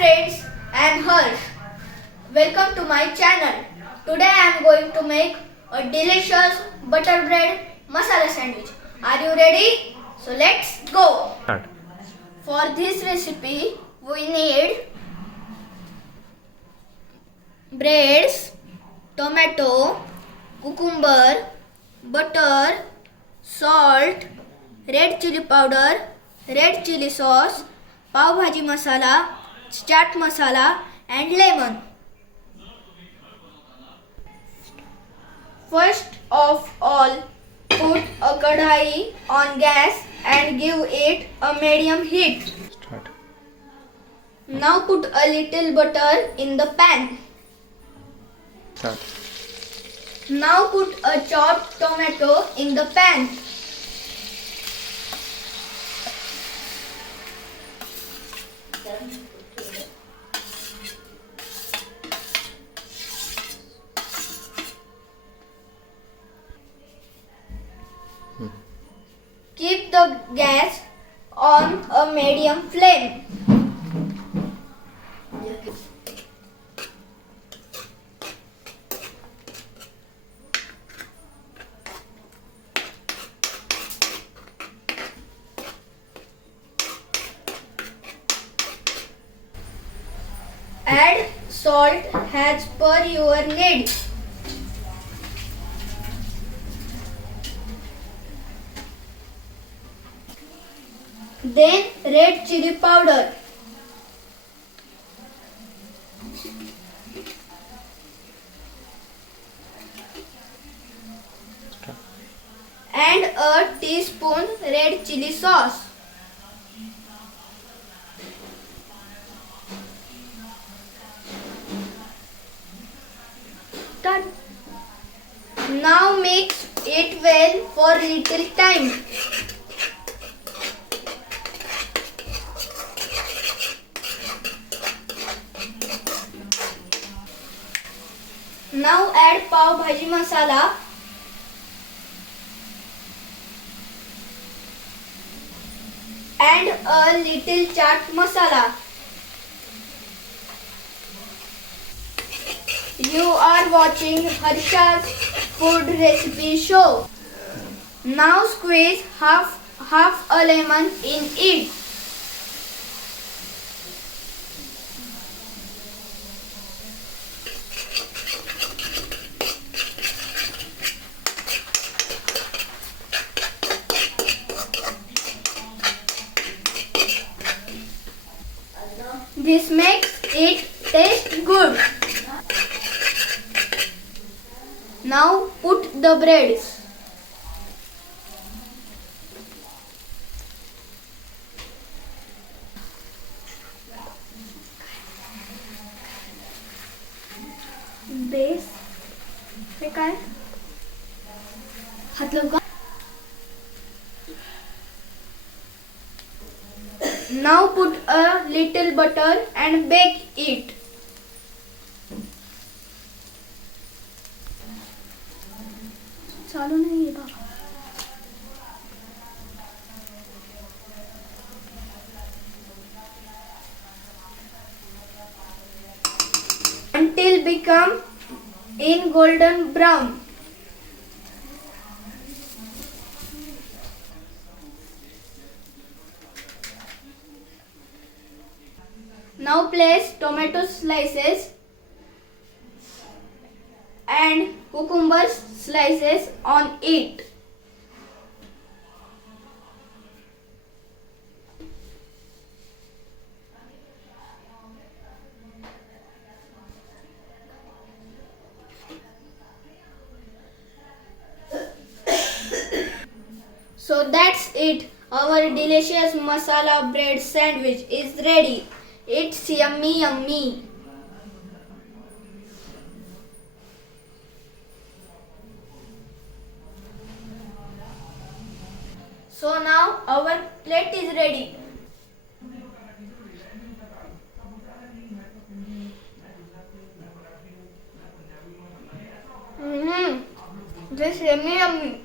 friends, I am Harsh. Welcome to my channel. Today I am going to make a delicious butter bread masala sandwich. Are you ready? So let's go. Start. For this recipe we need breads, tomato, cucumber, butter, salt, red chili powder, red chili sauce, pav bhaji masala, chaat masala and lemon. First of all, put a kadhai on gas and give it a medium heat. Start. Now put a little butter in the pan. Start. Now put a chopped tomato in the pan. Keep the gas on a medium flame. Add salt as per your need. Then red chili powder. And a teaspoon red chili sauce. Done. Now mix it well for little time. Now add pav bhaji masala and a little chaat masala. You are watching Harsha's food recipe show. Now squeeze half a lemon in it. This makes it taste good. Now put the breads. Base हे काय हात लावू का? Now put a little butter and bake it. चालू नहीं है बाबा. Until become in golden brown. Now place tomato slices and cucumber slices on it. So that's it. Our delicious masala bread sandwich is ready. It's yummy yummy. So now our plate is ready. This yummy yummy.